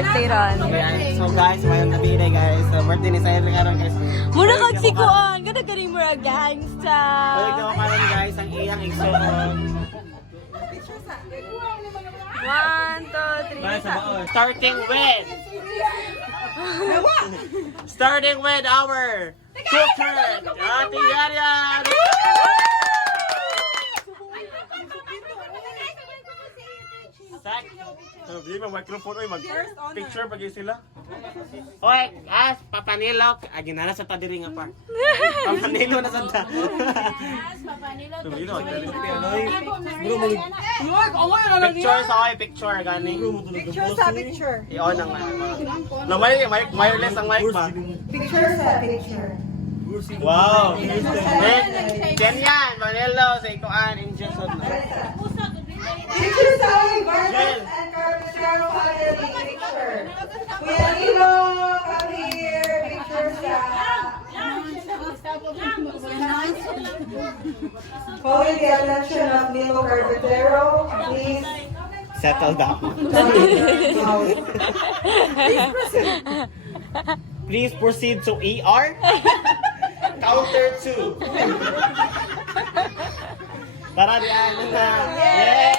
birthday ron. So guys, mayroon na birthday guys. So birthday ni Cyril karon guys. Muna kag sikuan, kada kani mo ra gangsta. Balik na karon guys ang iyang igsoon. 1, 2, 3. Starting with our cooker, Ate Yarian. Hindi mo microphone oy mag-picture pag sila. Oy, papanilok, ginana sa tadiri nga par. Papanilo na sa ta. Picture sa picture gani. Picture sa picture. Iyon ang lamay wireless ang mic ba? Picture sa picture. Wow. Ganyan, Manilo sa ikuan in Jesus. Picture sa environment and Carpintero family picture. Kuya Lilo, come here. Picture sa... Following the attention of Lilo Carpintero, please... Settle down. Please proceed to ER. Counter 2. Para diyan na. Yay!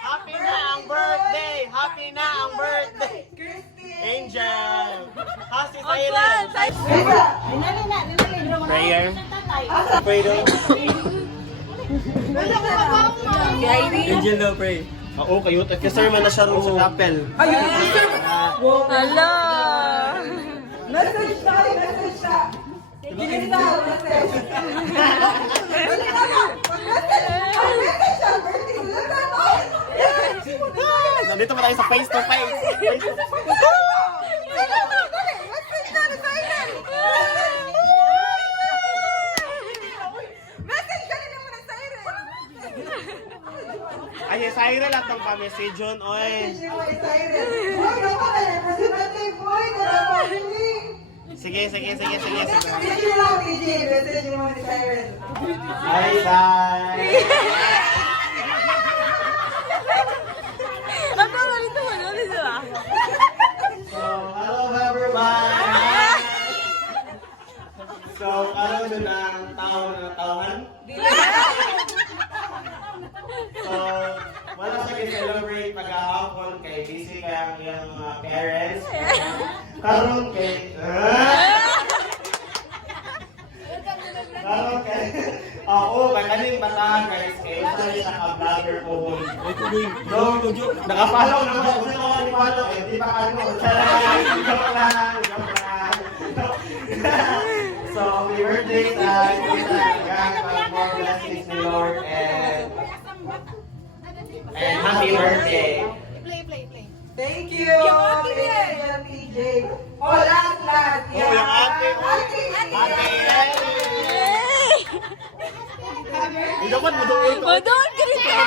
Happy na ang birthday! Happy na ang birthday! Angel! Hasi Cyril! Prayer. Pray daw. Angel daw pray. Oo, kayo. Kasi-sermon na siya rin sa chapel. Hala. Message tayo, message siya. Ginita, message. Message siya, birthday. Nandito pa tayo sa face to face. Ay, Cyril at ang pa-message yun, oy. Sige. Hi, bye. Ako na rin naman, ano sila? So, hello everyone. So, ano dun ang taon? So, wala sa celebrate pag-ahapon kay busy kaya ang iyong mga parents. Karon kay... Karon kay... Oo, magaling bata guys. Kaya isa rin naka-vlogger po. No, nakapalaw naman. Kung sino ka nipalaw, di ba ano? Joke lang. So, happy birthday sa more blessings ni Lord and happy birthday. Thank you. PJ. Oh, last. Oh, yung ate. Hindi dapat mo doon. Madon ka rin ka!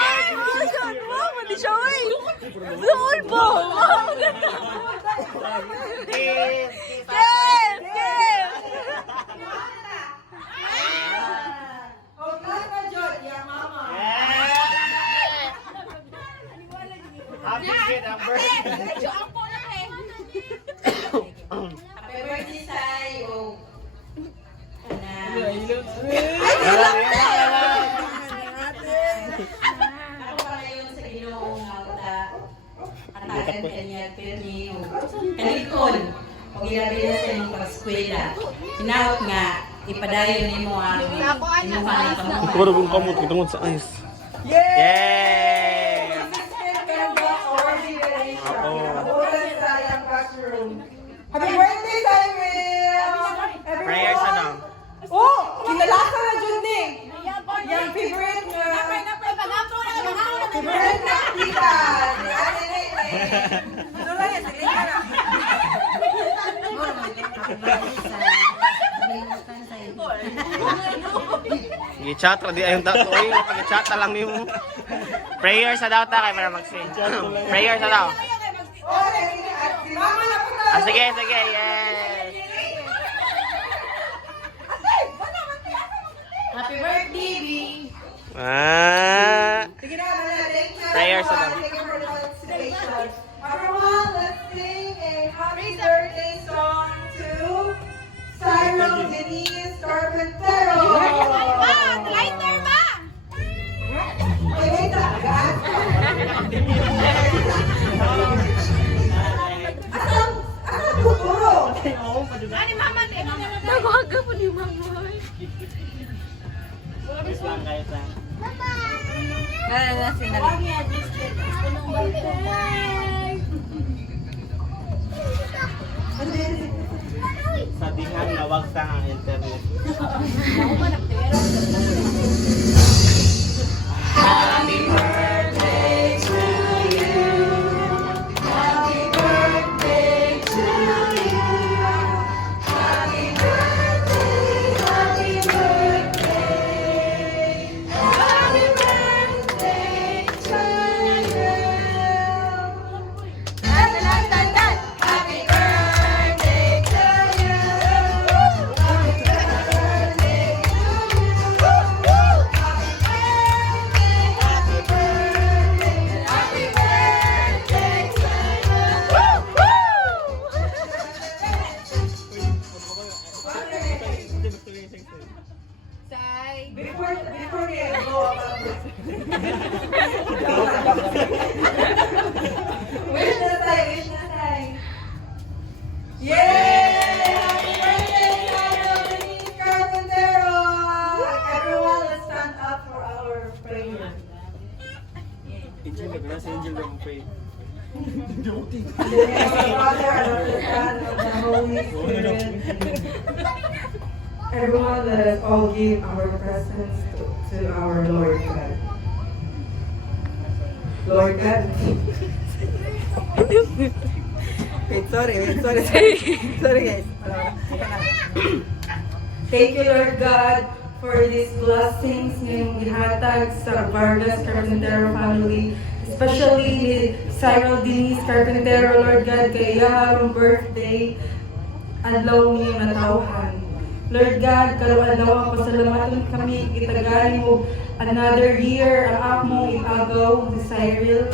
Wow, mali siya, wey! Doon po! Wow, ganda! Yes! Oh, last na, John. Your mama. Happy birthday. Happy birthday sa'yo. Ako pala yun sa Ginoong atakan kanya pirmi kanikon pag ilabila sa imong pag-eskwela. Hinawat nga ipadayon nimo ang imong kamu. Ito ba kung kamot? Itungod sa ice. Yay! Happy birthday, Cyril! Prayers ano? Oh! Kinalasa na dyan din! Yung favorite na... Favorite na tita! Ate Nene! Ano ba yan? Sige ka na! Gi-chat ra di ayong tato oy, gi-chat ta lang nimo. Prayer sa daw ta kay para mag-sing. Prayer sa daw. Oh, si Mama na po tayo! Sige, yes. Happy birthday, B! Ah. Sige na, thank you. Prayers sa daw. Thank you for the participation. Please lang guys lang. Na sinali. Sa dihan nawagsan ang internet. Before they go about this. Wish na tayo. Yay! Happy birthday, Denise Carpintero! Everyone, let's stand up for our prayer. Angel na sa angel na pray. In the name of the Father, and of the Son, and of the Holy Spirit. Everyone, let us all give our presents to our Lord God. Lord God. Wait, sorry guys. Thank you, Lord God, for these blessings ngayong ihatag sa Vargas Carpintero family, especially ni Cyril Denise Carpintero, Lord God, kay iyahang birthday, adlaw niyo natawhan. Lord God, kalawalawa, pasalamatan kami, itagaling mo another year ang akmong iagaw ni Cyril.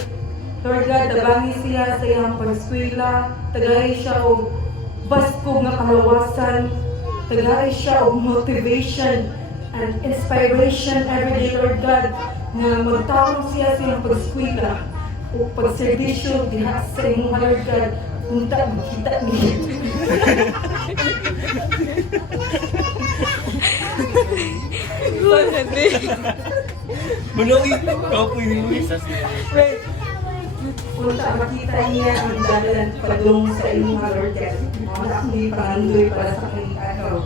Lord God, tabangi siya sa iyang pagskwela, tagay siya o baskog nga kalawasan, tagay siya o motivation and inspiration every day, Lord God, nga magtawag siya sa iyang pagskwela o pagservisyo diha sa iyong Lord God, punta magkita niya. Manawi, kapoy ni Luisa. Wait. Punta makita niya ang dalan padung sa inyong Lord God. Mga akong pangandoy para sa kanyang agaw.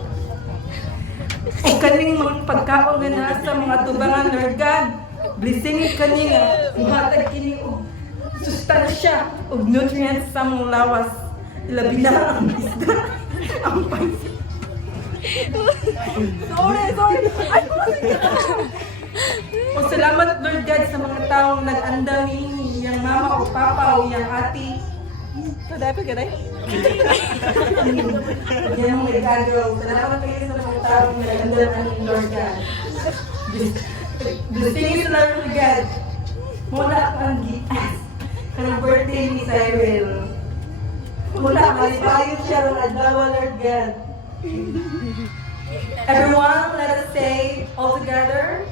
O kaning mga pagkaon nga na sa mga tubangan, Lord God. Blessing kani nga, ihatag kini og sustansya og nutrients sa mga lawas. Labi na ang isda, ang pansit. Sorry. Ay, o salamat, Lord God, sa mga taong nag-andam ni yang mama o papa o yang ati. So, dapat ka dahil? Yan ang nag-agaw. Salamat kayo sa mga taong nag-andam ni Lord God. Blessing sa Lord God. Mula ang gitas. Kanang birthday ni Cyril. Mula, malipayon siya ng adlaw, Lord God. Everyone, let us say all together,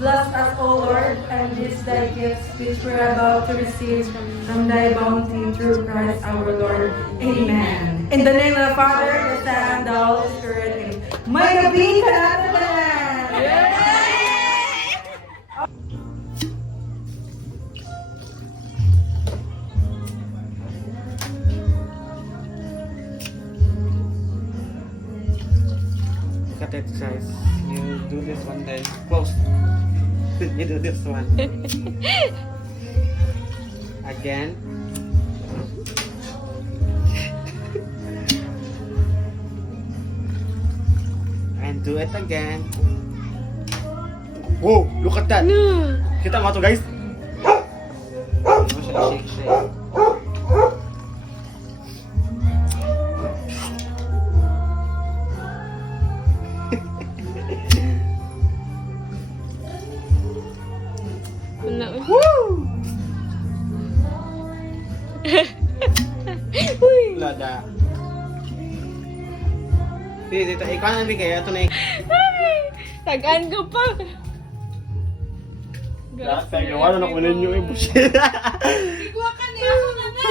bless us, O Lord, and these thy gifts which we're about to receive from thy bounty through Christ our Lord. Amen. In the name of the Father, the Son, and the Holy Spirit. Amen. May gabi ka natin! Cut exercise. You do this one then close. You do this one. Again. And do it again. Whoa! Look at that! Kita mo to guys? Shake. Woo! Lada. Dito, ikaw na bigay. Ito na yung... Tagaan ko pa. Last time, yung ano, nakunin nyo yung bullshit. Ikuha ka niya ako na na.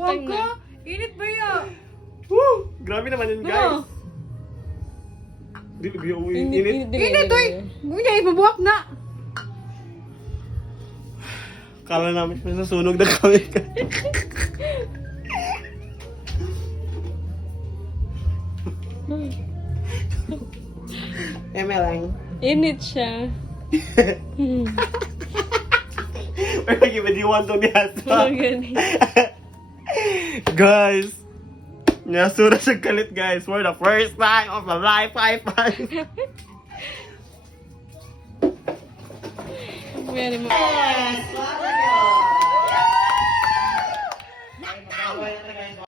Huwag ka! Init ba yan? Woo! Grabe naman yun, guys. Init. Init, uy! Hindi, ibubuwak na. Kala namin nasusunog na kami. lang. Init siya. We're not giving you one to the Oh, gani. Guys, nasura siya galit guys for the first time of my life. High five. Very much. Yes!